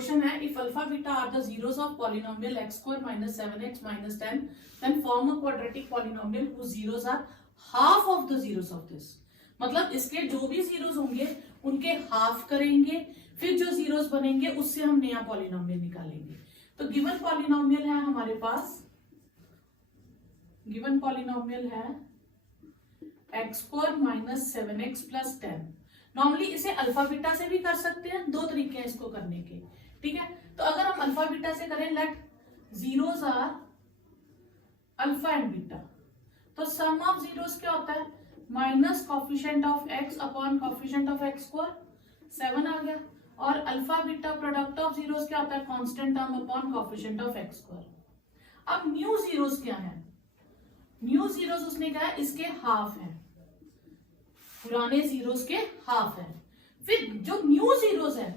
Question है if alpha beta are the zeros of polynomial x square minus 7x minus 10 then form a quadratic polynomial whose zeros are half of the zeros of this. मतलब इसके जो भी zeros होंगे उनके half करेंगे, फिर जो जीरोस बनेंगे उससे हम नया पॉलिनोमियल निकालेंगे। तो गिवन पॉलिनोमियल है हमारे पास, गिवन पॉलिनोमियल है x square minus 7x plus 10। Normally इसे अल्फा बीटा से भी कर सकते हैं, दो तरीके हैं इसको करने के, ठीक है। तो अगर हम अल्फा बीटा से करें, let zeros are alpha and beta, तो सम ऑफ जीरोस क्या होता है, minus coefficient of x upon coefficient of x square, 7 आ गया। और alpha beta product of zeros क्या होता है, constant term upon coefficient of x square. अब न्यू जीरोस क्या है, न्यू जीरोस उसने कहा इसके हाफ है, पुराने जीरोस के हाफ है। फिर जो न्यू जीरोस है,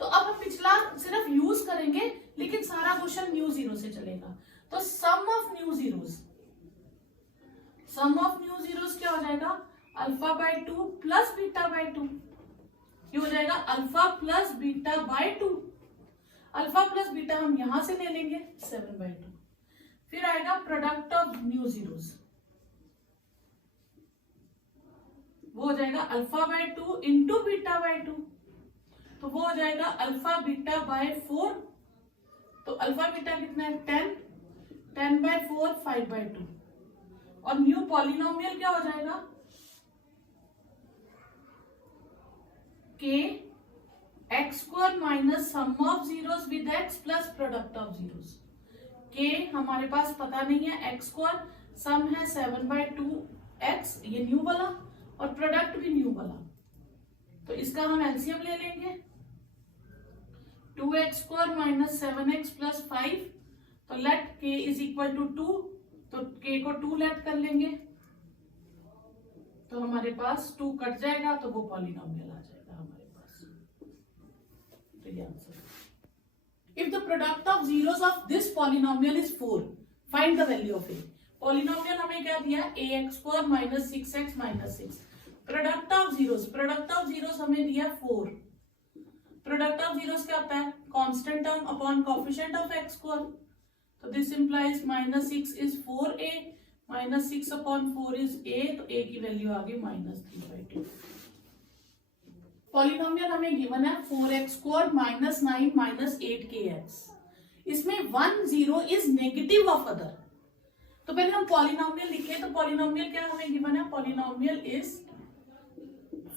तो अब हम पिछला सिर्फ यूज करेंगे, लेकिन सारा क्वेश्चन न्यू जीरो से चलेगा। तो sum of new zeros, sum of new zeros क्या हो जाएगा, alpha by 2 plus beta by 2। ये हो जाएगा alpha plus beta by 2। Alpha plus beta हम यहां से ले लेंगे 7/2। फिर आएगा प्रोडक्ट ऑफ न्यू जीरोस, वो हो जाएगा alpha by 2 into beta by 2, तो वो हो जाएगा अल्फा बीटा बाय 4। तो अल्फा बीटा कितना है 10, 10/4 5/2। और न्यू पॉलिनोमियल क्या हो जाएगा, के x square minus sum of zeros with x plus product of zeros. के हमारे पास पता नहीं है, एक्स स्क्वायर सम है 7/2x, ये न्यू वाला, और प्रोडक्ट भी न्यू वाला, तो इसका हम एलसीएम ले लेंगे। 2x square minus 7x plus 5, तो let k is equal to 2, तो k को 2 लेट कर लेंगे, तो हमारे पास 2 कट जाएगा, तो वो पॉलिनोमियल आ जाएगा हमारे पास। तो ये answer. If the product of zeros of this polynomial is 4, find the value of a। Polynomial हमें क्या दिया, ax square minus 6x minus 6। Product of zeros, product of zeros हमें दिया 4। प्रोडक्ट ऑफ जीरोस क्या होता है, constant term upon coefficient of x square. तो this implies minus 6 is 4a, minus 6 upon 4 is a, तो a की value आ गई -3/2। Polynomial हमें गिवन है 4x square minus 9 minus 8kx। इसमें 1 0 इज नेगेटिव ऑफ अदर। तो पहले हम पॉलिनोमियल लिखे, तो पॉलिनोमियल क्या हमें गिवन है, polynomial is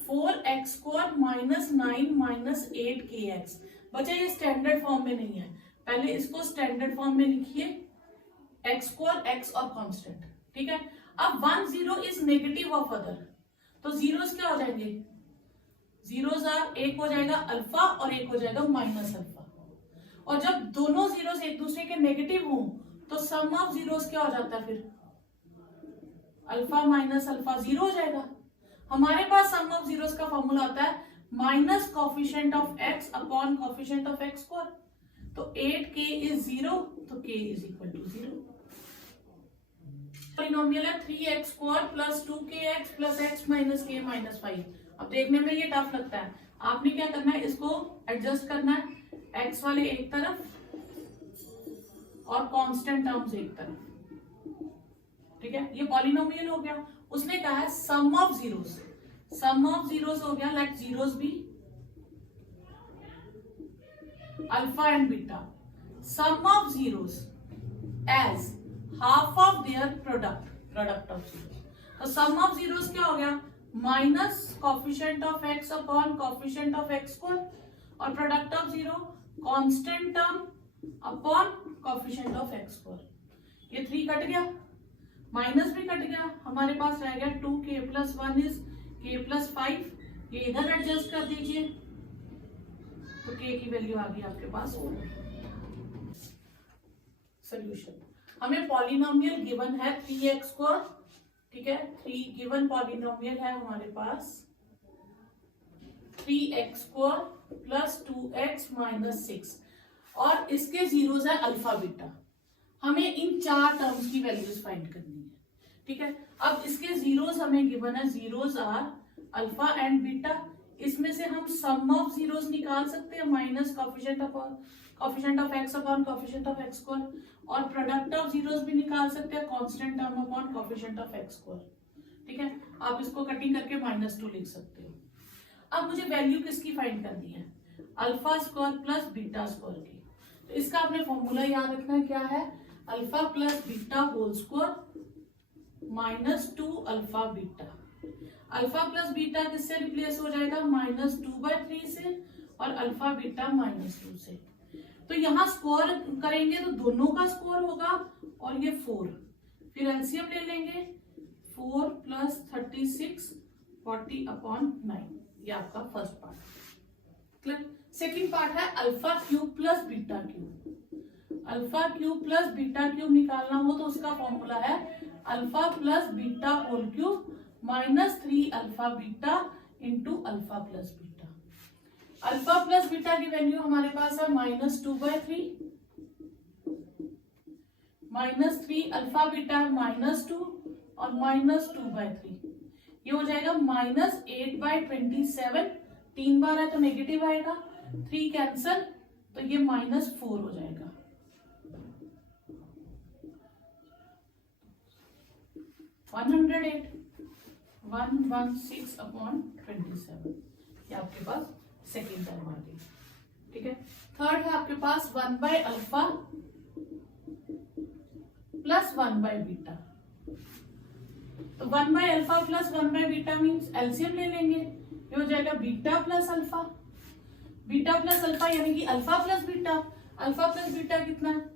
4x square minus 9 minus 8kx। बच्चा ये स्टैंडर्ड फॉर्म में नहीं है, पहले इसको स्टैंडर्ड फॉर्म में लिखिए, x स्क्वायर x और कांस्टेंट, ठीक है। अब 1 0 इज नेगेटिव ऑफ अदर, तो जीरोस क्या हो जाएंगे, जीरोस आर, एक हो जाएगा अल्फा और एक हो जाएगा माइनस अल्फा। और जब दोनों जीरोस एक दूसरे के नेगेटिव हों, तो सम ऑफ जीरोस क्या हो जाता है, फिर अल्फा माइनस अल्फा 0 हो जाएगा। हमारे पास सम ऑफ जीरोस का फॉर्मूला होता है minus coefficient of x upon coefficient of x square. तो 8k इज 0, तो k is equal to 0। Polynomial है 3x square plus 2kx plus x minus k minus 5। अब देखने में ये टफ लगता है, आपने क्या करना है, इसको एडजस्ट करना है, x वाले एक तरफ और कांस्टेंट टर्म्स एक तरफ, ठीक है। ये पॉलिनोमियल हो गया। उसने कहा है sum of zeros, sum of zeros हो गया, let zeros be alpha and beta, sum of zeros as half of their product, product of zeros. तो सम ऑफ जीरोस क्या हो गया, minus coefficient of x upon coefficient of x square, और product of zero constant term upon coefficient of x square. ये 3 cut गया, minus भी cut गया, हमारे पास रह गया 2k plus 1 is k plus 5। ये इधर एडजस्ट कर दीजिए, तो k की वैल्यू आ गई आपके पास 4। सॉल्यूशन, हमें पॉलिनोमियल गिवन है 3x स्क्वायर, ठीक है। 3 गिवन पॉलिनोमियल है हमारे पास 3x square plus 2x minus 6, और इसके जीरोस है अल्फा बीटा। हमें इन 4 टर्म्स की वैल्यूज फाइंड करनी है, ठीक है। अब इसके जीरोस हमें गिवन है, zeros are alpha and beta, इसमें से हम सम ऑफ जीरोस निकाल सकते हैं minus coefficient of x upon coefficient of x square, और प्रोडक्ट ऑफ जीरोस भी निकाल सकते हैं constant term upon coefficient of x square. ठीक है, आप इसको कटिंग करके -2 लिख सकते हो। अब मुझे वैल्यू किसकी फाइंड करनी है, alpha square plus beta square की। तो इसका आपने फॉर्मूला याद रखना है, क्या है, alpha plus beta whole square -2 alpha beta. Alpha plus beta किससे रिप्लेस हो जाएगा, -2/3 से, और अल्फा बीटा -2 से। तो यहाँ स्क्वायर करेंगे तो दोनों का स्क्वायर होगा, और ये 4, फिर एलसीएम ले लेंगे, 4 + 36 40/9। ये आपका first part clear. Second part है alpha cube plus beta cube. Alpha cube plus beta cube निकालना हो तो उसका फॉर्मूला है alpha plus beta whole cube -3 alpha beta into alpha plus beta. Alpha plus beta की वैल्यू हमारे पास है -2/3, -3 अल्फा बीटा है -2 और -2/3, ये हो जाएगा -8/27। 3 बार है तो नेगेटिव आएगा, 3 कैंसल, तो ये -4 हो जाएगा। (108) 116/27, ये आपके पास सेकेंड टर्म आ गई। ठीक है, थर्ड है आपके पास 1/अल्फा प्लस 1/बीटा। तो 1/अल्फा प्लस 1/बीटा मीन्स एलसीएम ले लेंगे, ये हो जाएगा beta plus alpha. Beta plus alpha यानी कि alpha plus beta. Alpha plus beta कितना है,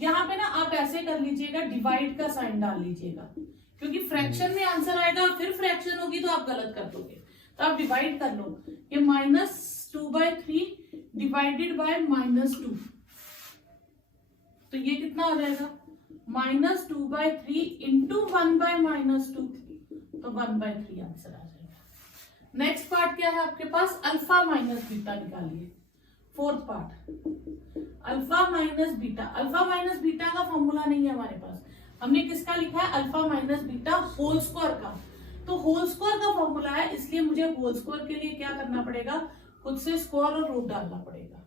यहाँ पे ना आप ऐसे कर लीजिएगा, डिवाइड का साइन डाल लीजिएगा, क्योंकि फ्रैक्शन में आंसर आएगा, फिर फ्रैक्शन होगी तो आप गलत कर दोगे, तो आप डिवाइड कर लो। ये -2/3 डिवाइडेड बाय -2, तो ये कितना हो जाएगा, -2/3 इंटू 1/-2, तो 1/3 आंसर आ जाएगा। नेक्स्ट पार्ट क्या है आपके पास, अल्फा माइनस बीटा निकालिए। Fourth part alpha minus beta. Alpha minus beta का फॉर्मूला नहीं है हमारे पास, हमने किसका लिखा है, alpha minus beta whole square का। तो होल स्क्वायर का फॉर्मूला है, इसलिए मुझे होल स्क्वायर के लिए क्या करना पड़ेगा, खुद से स्क्वायर और रूट डालना पड़ेगा।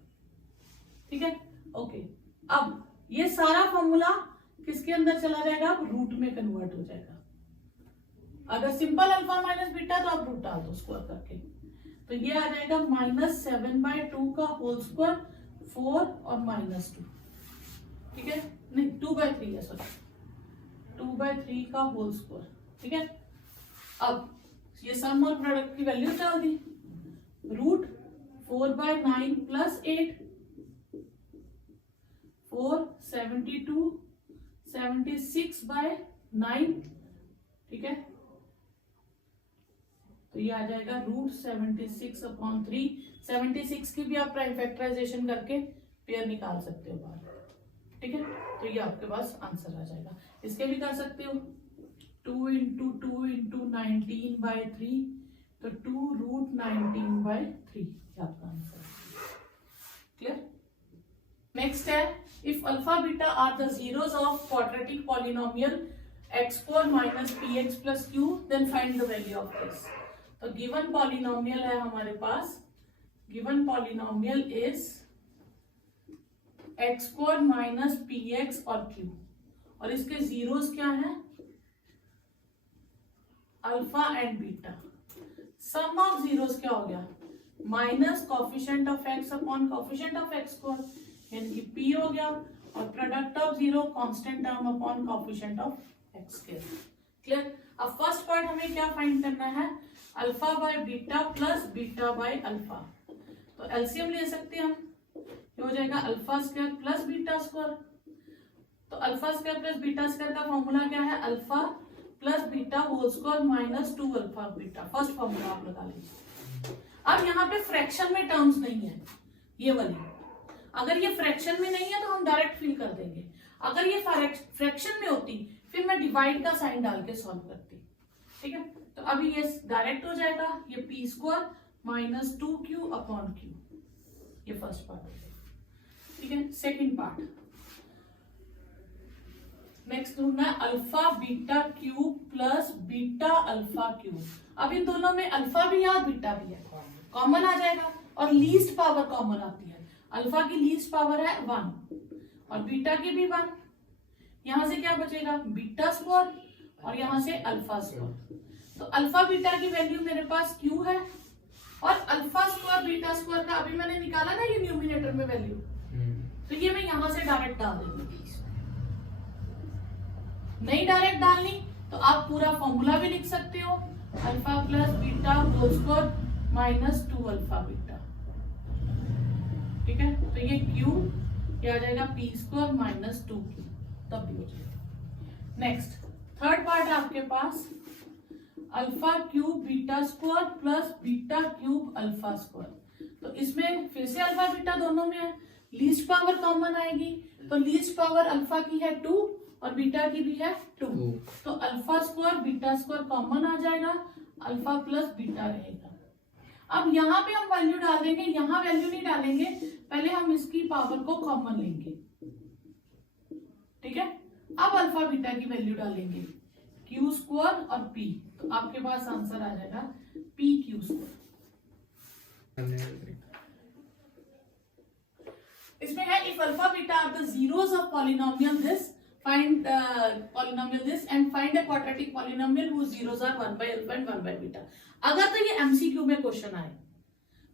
ठीक है, ओके। अब ये सारा फॉर्मूला किसके अंदर चला जाएगा, रूट में कन्वर्ट हो जाएगा। अगर सिंपल अल्फा माइनस बीटा तो आप रूट डाल दो स्क्वायर करके, तो ये आ जाएगा -7/2 का होल स्क्वायर, 4 और -2। ठीक है, नहीं 2/3 है, सॉरी 2/3 का होल स्क्वायर। ठीक है, अब ये सम और प्रोडक्ट की वैल्यू डाल दी, रूट 4/9 + 8 4 72 76/9। ठीक है, तो ये आ जाएगा √76/3। 76 की भी आप प्राइम फैक्टराइजेशन करके पेयर निकाल सकते हो बाहर। ठीक है, तो ये आपके पास आंसर आ जाएगा। इसके भी कर सकते हो, 2 × 2 × 19/3, तो 2√19/3, ये आपका आंसर है। क्लियर। नेक्स्ट है, if alpha beta are the zeros of quadratic polynomial x² - px + q, then find the value of this. तो गिवन पॉलिनोमियल है हमारे पास, given polynomial is x² - px और q, और इसके जीरोस क्या हैं, alpha and beta. Sum of zeros क्या हो गया, minus coefficient of x upon coefficient of x², यानी कि p हो गया, और product of zero constant term upon coefficient of x²। Clear. अब फर्स्ट पार्ट हमें क्या फाइंड करना है, alpha by beta plus beta by alpha. तो एलसीएम ले सकते हैं हम, ये हो जाएगा alpha square plus beta square. तो alpha square plus beta square का फॉर्मूला क्या है, alpha plus beta whole square -2 alpha beta. First formula आप लगा लीजिए। अब यहाँ पे फ्रैक्शन में टर्म्स नहीं है, ये वाली, अगर ये फ्रैक्शन में नहीं है तो हम डायरेक्ट फिल कर देंगे। अगर ये फ्रैक्शन में होती फिर मैं डिवाइड का साइन डाल के सॉल्व करती। ठीक है, तो अभी ये डायरेक्ट हो जाएगा, ये p² - 2q/q, ये फर्स्ट पार्ट हो जाएगा। ठीक है, सेकंड पार्ट नेक्स्ट ढूंढना है alpha beta cube plus beta alpha cube. अब इन दोनों में अल्फा भी है बीटा भी है, कॉमन आ जाएगा और लीस्ट पावर कॉमन आती है। अल्फा की लीस्ट पावर है 1 और बीटा की भी 1। यहां से क्या बचेगा, बीटा स्क्वायर और यहां से अल्फा स्क्वायर। तो अल्फा बीटा की वैल्यू मेरे पास क्यू है और अल्फा स्क्वायर बीटा स्क्वायर का अभी मैंने निकाला ना ये न्यूमिनेटर में वैल्यू, तो ये मैं यहां से डायरेक्ट डाल दूंगी। नहीं डायरेक्ट डालनी तो आप पूरा फॉर्मूला भी लिख सकते हो, alpha plus beta whole square minus 2 alpha beta. ठीक है, तो ये क्यू क्या आ जाएगा, पी स्क्वायर माइनस 2q, तब भी हो जाएगा। नेक्स्ट थर्ड पार्ट है आपके पास, alpha cube beta square plus beta cube alpha square. तो इसमें फिर से अल्फा बीटा दोनों में है, लीस्ट पावर कॉमन आएगी, तो लीस्ट पावर अल्फा की है 2 और बीटा की भी है 2, तो alpha square beta square common आ जाएगा, अल्फा प्लस बीटा रहेगा। अब यहाँ पे हम वैल्यू डाल देंगे, यहाँ वैल्यू नहीं डालेंगे, पहले हम इसकी पावर को कॉमन लेंगे। ठीक है, अब अल्फा बीटा की वैल्यू डालेंगे, क्यू स्क्वायर और पी, तो आपके पास आंसर आ जाएगा पी क्यू स्क्वायर। इसमें है if alpha beta are the zeros of polynomial this, find polynomial this and find a quadratic polynomial whose zeros are 1 by alpha and 1 by beta। अगर तो ये MCQ में question आए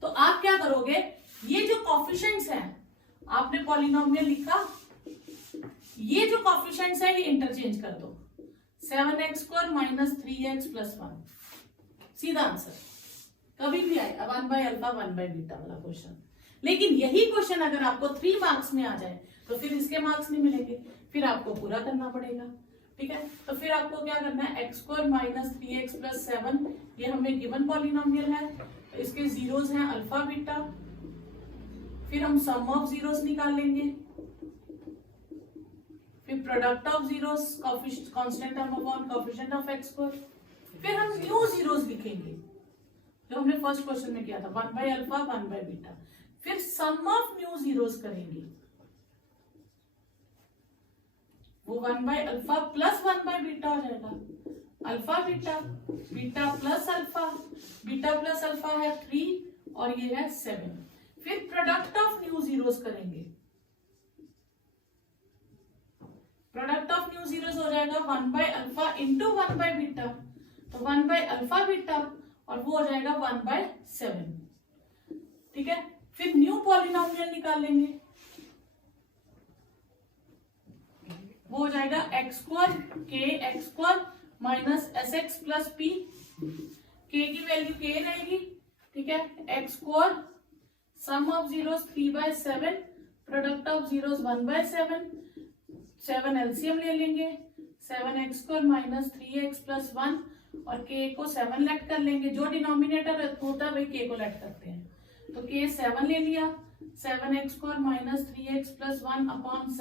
तो आप क्या करोगे, ये जो कॉफिशिएंट्स हैं आपने पॉलिनोमियल लिखा, ये जो कॉफिशिएंट्स है ये इंटरचेंज कर दो, 7x square minus 3x plus 1, सीधा आंसर। कभी भी आए 1 बाय अल्फा 1 बाय बीटा वाला क्वेश्चन। लेकिन यही क्वेश्चन अगर आपको 3 मार्क्स में आ जाए तो फिर इसके मार्क्स नहीं मिलेंगे, फिर आपको पूरा करना पड़ेगा। ठीक है, तो फिर आपको क्या करना है, x square minus 3x plus 7, ये हमें गिवन पॉलिनोमियल है, तो इसके जीरोस हैं अल्फा बीटा, फिर हम सम ऑफ जीरोस निकाल लेंगे, फिर product of zeros constant term upon coefficient of x square, फिर हम न्यू जीरोस लिखेंगे जो हमने फर्स्ट क्वेश्चन में किया था, 1 बाय अल्फा 1 बाय बीटा, फिर सम ऑफ न्यू जीरोस करेंगे, वो 1 by alpha plus 1 by beta हो जाएगा, alpha beta, beta plus alpha है 3 और ये है 7, फिर प्रोडक्ट ऑफ न्यू जीरोस करेंगे, प्रोडक्ट ऑफ न्यू जीरोस हो जाएगा 1 by alpha into 1 by beta, तो 1 बाय अल्फा बीटा और वो हो जाएगा 1 बाय 7। ठीक है, फिर न्यू पॉलिनोमियल निकाल लेंगे, वो हो जाएगा x square k x square minus S x plus P, k की वैल्यू के रहेगी। ठीक है, x square sum of zeros 3 by 7, product of zeros 1 by 7, 7 LCM ले लेंगे, 7x square minus 3x plus 1 और k को 7 लेट कर लेंगे, जो डिनोमिनेटर होता है वही k को लेट करते हैं, तो k 7 ले लिया, 7x square minus 3x plus 1 upon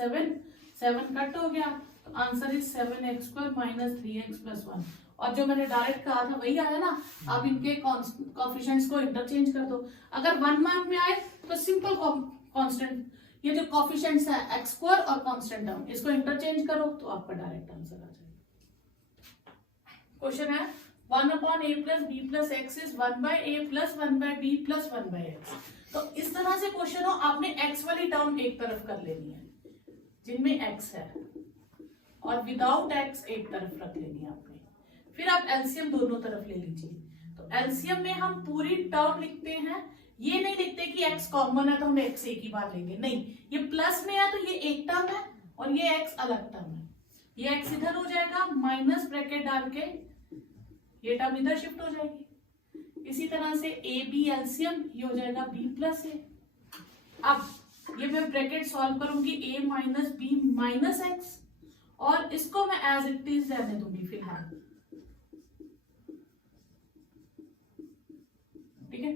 7 cut हो गया, तो answer is 7x square minus 3x plus 1। और जो मैंने डायरेक्ट कहा था वही आया ना, आप इनके कोएफिशिएंट्स को इंटरचेंज कर दो। अगर 1 मार्क में आए तो सिंपल कांस्टेंट, ये जो कोएफिशिएंट्स है एक्स स्क्वायर और कांस्टेंट टर्म, इसको इंटरचेंज करो तो आपका डायरेक्ट आंसर आ जाएगा। क्वेश्चन है 1 upon a plus b plus x is 1 by a plus 1 by b plus 1 by x। तो इस तरह से क्वेश्चन हो, आपने x वाली टर्म एक तरफ कर लेनी है जिनमें x है और विदाउट x एक तरफ रख लेनी है आपने, फिर आप एलसीएम दोनों तरफ ले लीजिए। तो एलसीएम में हम पूरी टर्म लिखते हैं, ये नहीं लिखते कि x कॉमन है तो हम x एक ही बार लेंगे, नहीं, ये प्लस में है तो ये एक टर्म है और ये x अलग टर्म है, ये x इधर हो जाएगा, माइनस ब्रैकेट डाल के ये टर्म इधर शिफ्ट हो जाएगी। इसी तरह से ए बी एलसीएम ये हो जाएगा b प्लस a। अब ये मैं ब्रैकेट सॉल्व करूंगी, a minus B minus x, और इसको मैं एज इट इज रहने दूंगी फिलहाल। ठीक है,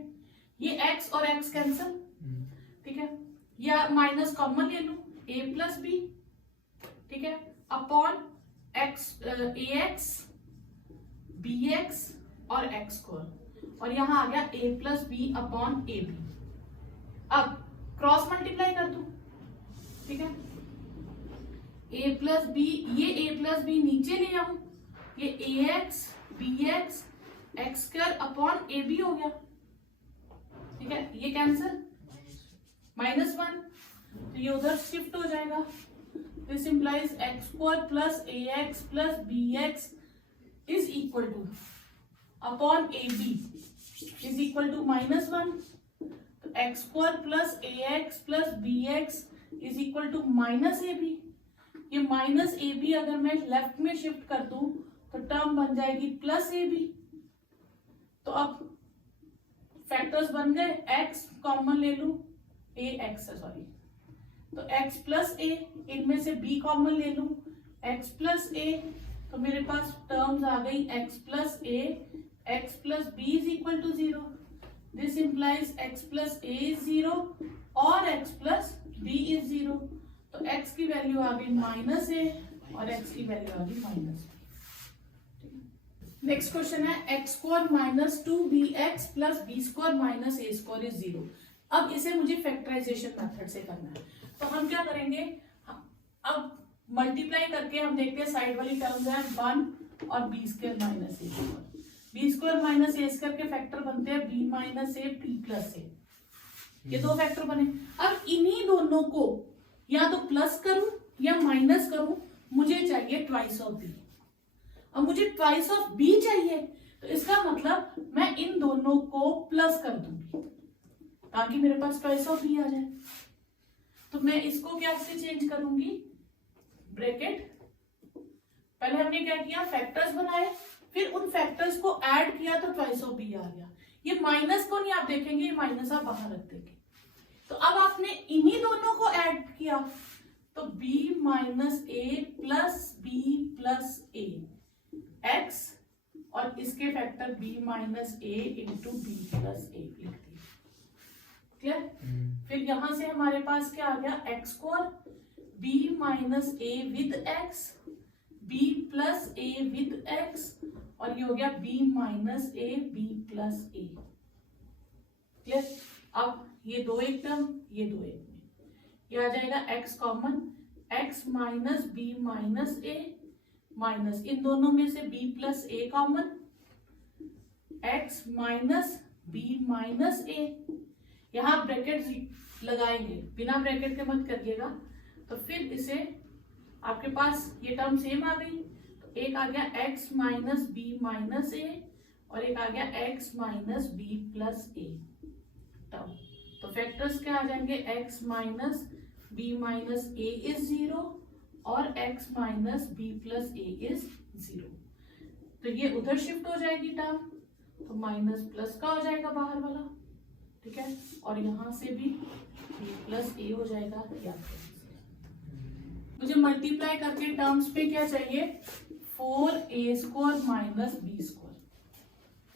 ये x और x कैंसल, ठीक है, या माइनस कॉमन ले लूं, a प्लस बी, ठीक है, upon x A X B X और x स्क्वायर, और यहां आ गया a plus B upon A B. अब क्रॉस मल्टीप्लाई कर दूं, ठीक है, a प्लस बी, ये a प्लस बी नीचे ले आऊं, ये A X B X X square upon A B हो गया। ठीक है, ये कैंसिल, -1 तो ये उधर शिफ्ट हो जाएगा। This implies x square plus a x plus b x is equal to upon A b is equal to -1। तो x square plus a x plus b x is equal to minus A b. ये minus ए b अगर मैं left में shift कर दूं तो term बन जाएगी प्लस ए बी। तो अब फैक्टर्स बन गए, एक्स कॉमन ले लूं, ए एक्स सॉरी, तो x प्लस ए, इनमें से b कॉमन ले लूं, x प्लस ए, तो मेरे पास टर्म्स आ गई x plus a, x plus B is equal to 0। This implies x plus a is 0 और x प्लस बी इज 0। तो x की वैल्यू आ गई -a और x की वैल्यू आ गई -b। नेक्स्ट क्वेश्चन है x square minus 2bx plus b square minus a square is 0। अब इसे मुझे फैक्टराइजेशन मेथड से करना है। तो हम क्या करेंगे, अब मल्टीप्लाई करके हम देखते हैं साइड वाली टर्म है 1 और B square minus A square. B square minus A square के फैक्टर बनते हैं B minus A B plus A, ये दो फैक्टर बने। अब इन्हीं दोनों को या तो प्लस करूं या माइनस करूं, मुझे चाहिए ट्वाइस ऑफ बी। अब मुझे ट्वाइस ऑफ बी चाहिए, तो इसका मतलब मैं इन दोनों को प्लस कर दूंगी ताकि मेरे पास ट्वाइस ऑफ बी आ जाए। तो मैं इसको क्या से चेंज करूंगी, ब्रैकेट, पहले हमने क्या किया, फैक्टर्स बनाए, फिर उन फैक्टर्स को ऐड किया तो ट्वाइस ऑफ बी आ गया। ये माइनस को नहीं आप देखेंगे, ये माइनस आप बाहर रख देंगे। तो अब आपने इन्हीं दोनों को ऐड किया, तो b minus A plus B plus a x और इसके फैक्टर b माइनस ए इंटू बी प्लस ए लिख दिया। क्लियर? फिर यहां से हमारे पास क्या आ गया, x square b minus a with x, b plus a with x, और ये हो गया b minus A B plus a. Clear? अब ये दो एक टर्म, ये दो एक में, ये आ जाएगा x common, x minus B minus A minus इन दोनों में से b plus A common, x minus B minus A. यहां ब्रैकेट लगाएंगे, बिना ब्रैकेट के मत करिएगा। तो फिर इसे आपके पास ये टर्म सेम आ गई, तो एक आ गया x minus B minus a और एक आ गया x minus b plus a term. तो फैक्टर्स क्या आ जाएंगे, x minus B minus a is 0 और x minus b plus a is 0। तो ये उधर शिफ्ट हो जाएगी टर्म, तो माइनस प्लस का हो जाएगा बाहर वाला, ठीक है, और यहां से भी b प्लस ए हो जाएगा। या मुझे मल्टीप्लाई करके टर्म्स पे क्या चाहिए, 4a square minus B square,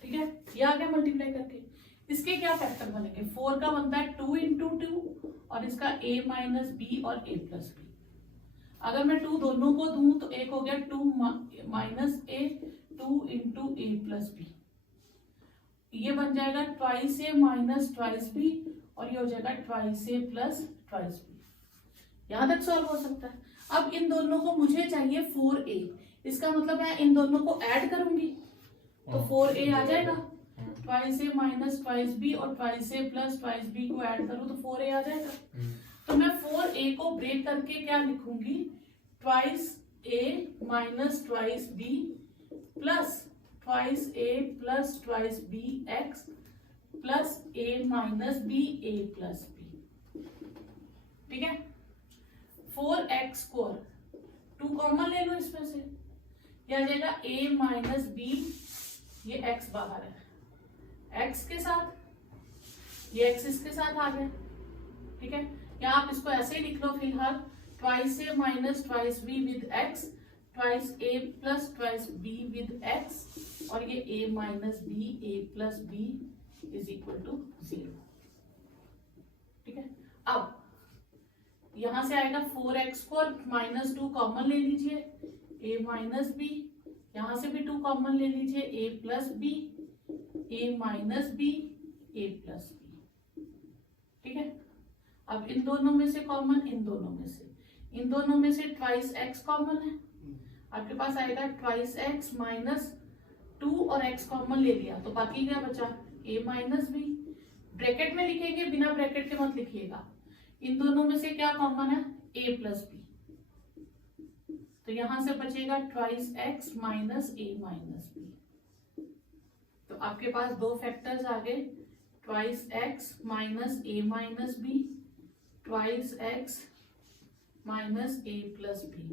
ठीक है, ये आ गया मल्टीप्लाई करके। इसके क्या फैक्टर बनेंगे, 4 का बनता है 2 इंटू 2 और इसका a माइनस बी और a प्लस बी। अगर मैं 2 दोनों को दूं तो एक हो गया 2 minus a, 2 into a plus B, ये बन जाएगा ट्वाइस ए माइनस ट्वाइस बी और ये हो जाएगा ट्वाइस ए प्लस ट्वाइस बी। यहां तक सॉल्व हो सकता है। अब इन दोनों को मुझे चाहिए 4a, इसका मतलब मैं इन दोनों को ऐड करूंगी तो 4a आ जाएगा, ट्वाइस ए माइनस ट्वाइस बी और ट्वाइस ए प्लस ट्वाइस बी को ऐड करूं तो 4a आ जाएगा। तो मैं 4a को ब्रेक करके क्या लिखूंगी, twice A minus twice B plus twice A plus twice B X plus A minus B A plus B, ठीक है। 4x स्क्वायर 2 कॉमन ले लो इसमें से, यह आ जाएगा a माइनस बी, ये x बाहर है, x के साथ, ये x इसके साथ आ गया, ठीक है। या आप इसको ऐसे ही लिख लो फिलहाल, twice A minus twice b with x, twice A plus twice b with x और ये a minus B A plus B is equal to 0, ठीक है। अब यहां से आएगा 4x स्क्वायर माइनस 2 कॉमन ले लीजिए, a माइनस बी, यहां से भी 2 कॉमन ले लीजिए, a plus B, a minus B, a plus B, ठीक है। अब इन दोनों में से कॉमन, इन दोनों में से ट्वाइस x कॉमन है, आपके पास आएगा ट्वाइस x माइनस 2 और x कॉमन ले लिया तो बाकी क्या बचा, a माइनस बी, ब्रैकेट में लिखेंगे, बिना ब्रैकेट के मत लिखिएगा। इन दोनों में से क्या कॉमन है, a प्लस बी, तो यहां से बचेगा twice X minus A minus B. तो आपके पास दो फैक्टर्स आ गए, twice X minus A minus B, twice X minus A plus B.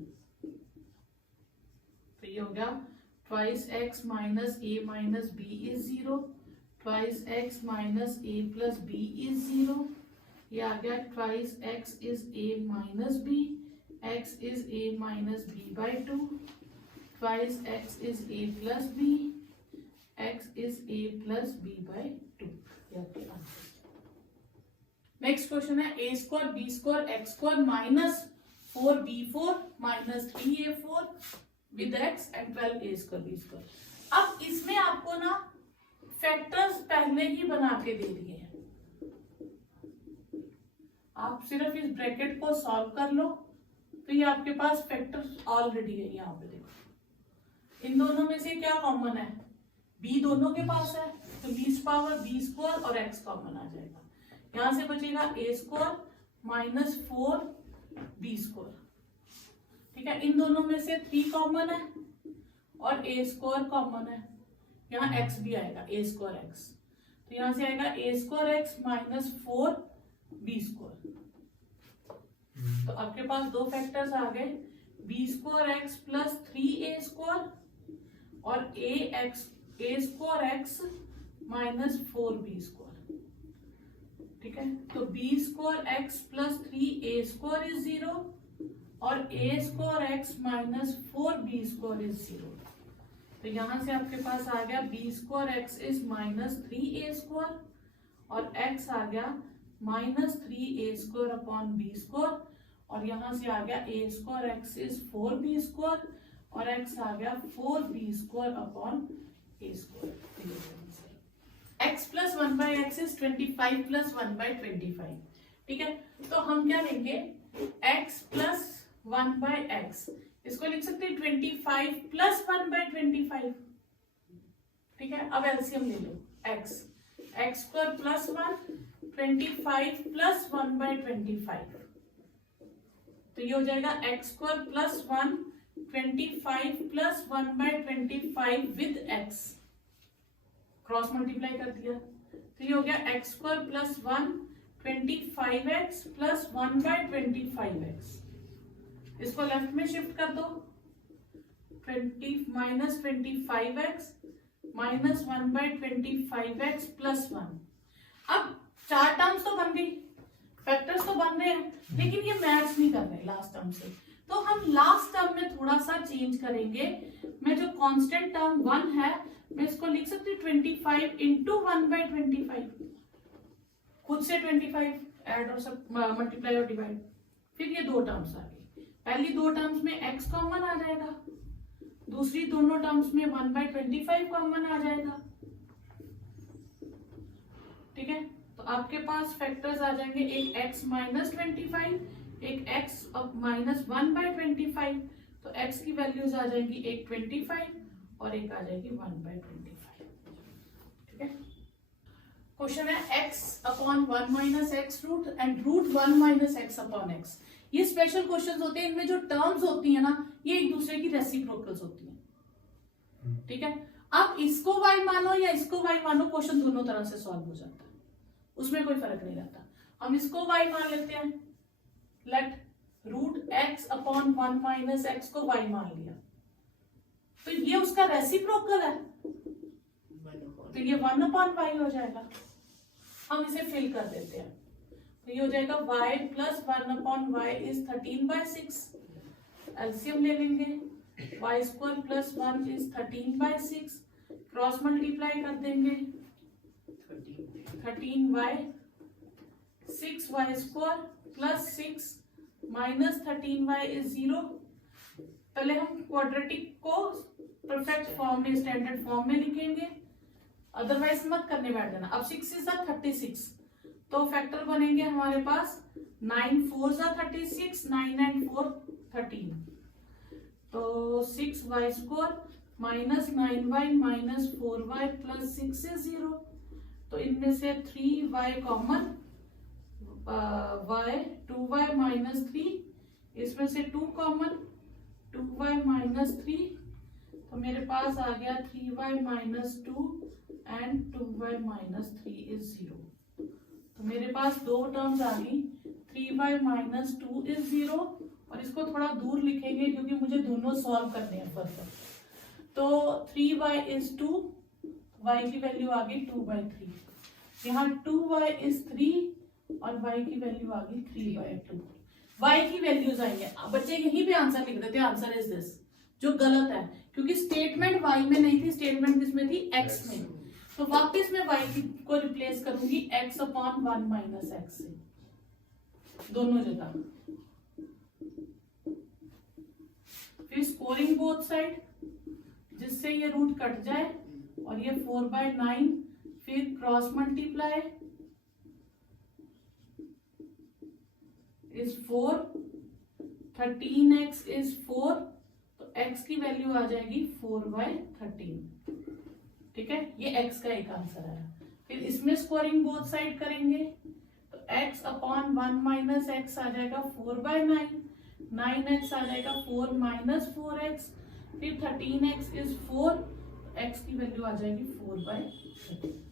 तो ये हो गया twice X minus A minus B is 0, twice X minus A plus B is 0। ये आ गया twice X is A minus B, x is a minus b by 2, twice x is a plus b, x is a plus b by 2। Next question है a square b square x square minus 4b4 minus 3a4 with x and 12a square b square. अब इसमें आपको ना factors पहले ही बना के दे दिए हैं, आप सिर्फ इस ब्रैकेट को सॉल्व कर लो, तो ये आपके पास फैक्टर्स ऑलरेडी है। यहाँ पे देखो, इन दोनों में से क्या कॉमन है, b दोनों के पास है, तो b पावर b स्क्वायर और x कॉमन आ जाएगा। यहां से बचेगा a square minus 4b square. ठीक है, इन दोनों में से 3 कॉमन है और a स्क्वायर कॉमन है, यहाँ x भी आएगा, a स्क्वायर x, तो यहां से आएगा a square x minus 4b square. तो आपके पास दो फैक्टर्स आ गए, b square x plus 3a square और a square x minus 4b square. ठीक है, तो b square x plus 3a square is 0 और a square x minus 4b square is 0। तो यहां से आपके पास आ गया b square x is minus 3a square और x आ गया minus 3a square upon b square, और यहां से आ गया a square x is 4b square और x आ गया 4b square upon a square. x plus 1 by x is 25 plus 1 by 25। ठीक है, तो हम क्या लेंगे, x प्लस 1 बाई एक्स, इसको लिख सकते हैं 25 प्लस 1 बाई 25। ठीक है, अब एलसीएम ले लो, x square plus 1 25 plus 1 by 25, तो ये हो जाएगा x square plus 1 25 plus 1 by 25 with x, cross multiply कर दिया, तो ये हो गया x square plus 1 25x plus 1 by 25x। इसको लेफ्ट में शिफ्ट कर दो, 20 minus 25x minus 1 by 25x plus 1। अब 4 टर्म्स तो बन गई, फैक्टर्स तो बन रहे हैं, लेकिन ये मैच नहीं कर रहे लास्ट टर्म से, तो हम लास्ट टर्म में थोड़ा सा चेंज करेंगे। मैं जो कांस्टेंट टर्म 1 है, मैं इसको लिख सकती हूँ 25 इंटू 1 बाई 25, खुद से 25 ऐड और सब मल्टीप्लाई और डिवाइड, फिर ये 2 टर्म्स आ गई। पहली 2 टर्म्स में x कॉमन आ जाएगा, दूसरी दोनों टर्म्स में 1 बाई 25 कॉमन आ जाएगा। ठीक है, तो आपके पास फैक्टर्स आ जाएंगे, एक x माइनस 25, एक x माइनस 1 बाई 25, तो x की वैल्यूज आ जाएंगी एक 25 और एक आ जाएगी 1 बाई 25। ठीक है, क्वेश्चन है x upon 1 minus x root and root 1 minus x upon x. ये स्पेशल क्वेश्चन होते हैं, इनमें जो टर्म्स होती है ना, ये एक दूसरे की रेसिप्रोकल्स होती है। ठीक है, अब इसको y मानो या इसको y मानो, क्वेश्चन दोनों तरह से सॉल्व हो जाता है, उसमें कोई फर्क नहीं रहता। हम इसको y मान लेते हैं, let root x upon 1 minus x को y मान लिया, तो ये उसका रेसिप्रोकल है, तो ये 1 अपॉन y हो जाएगा। हम इसे फिल कर देते हैं, तो ये हो जाएगा y plus 1 upon y is 13/6। LCM ले लेंगे, y square plus 1 is 13/6, cross multiply कर देंगे, 13y 6y square plus 6 minus 13y is 0। पहले हम क्वाड्रेटिक को परफेक्ट फॉर्म में, स्टैंडर्ड फॉर्म में लिखेंगे, अदरवाइज मत करने बैठ जाना। अब 6 इज 36, तो फैक्टर बनेंगे हमारे पास 9 4 36, 9 and 4 13, तो 6y square minus 9y minus 4y plus 6 is 0। तो इनमें से 3y common, y 2y minus 3, इसमें से 2 कॉमन, 2y माइनस 3, तो मेरे पास आ गया 3y minus 2 and 2y minus 3 is 0। तो मेरे पास दो टर्म्स आ गई, 3y माइनस 2 इज 0, और इसको थोड़ा दूर लिखेंगे क्योंकि मुझे दोनों सॉल्व करने हैं फर्दर। तो 3y इज 2, y की वैल्यू आ गई 2/3, यहाँ 2y इज 3 और y की वैल्यू आ गई 3/2। y की वैल्यूज आई है, बच्चे यहीं पे आंसर लिख देते हैं, आंसर इज दिस, जो गलत है क्योंकि स्टेटमेंट y में नहीं थी, स्टेटमेंट किसमें थी, x में। तो वापस मैं y को रिप्लेस करूंगी x/1 माइनस x से, दोनों जगह। फिर स्कोरिंग बोथ साइड, जिससे ये रूट कट जाए और ये 4/9, फिर cross multiply is 4, 13x is 4, तो x की वैल्यू आ जाएगी 4/13। ठीक है, ये x का एक आंसर आया। फिर इसमें स्कोरिंग बोथ साइड करेंगे तो x/1 माइनस x आ जाएगा 4/9, 9x आ जाएगा 4 माइनस 4x, फिर 13x इज 4, x की वैल्यू आ जाएगी 4/13।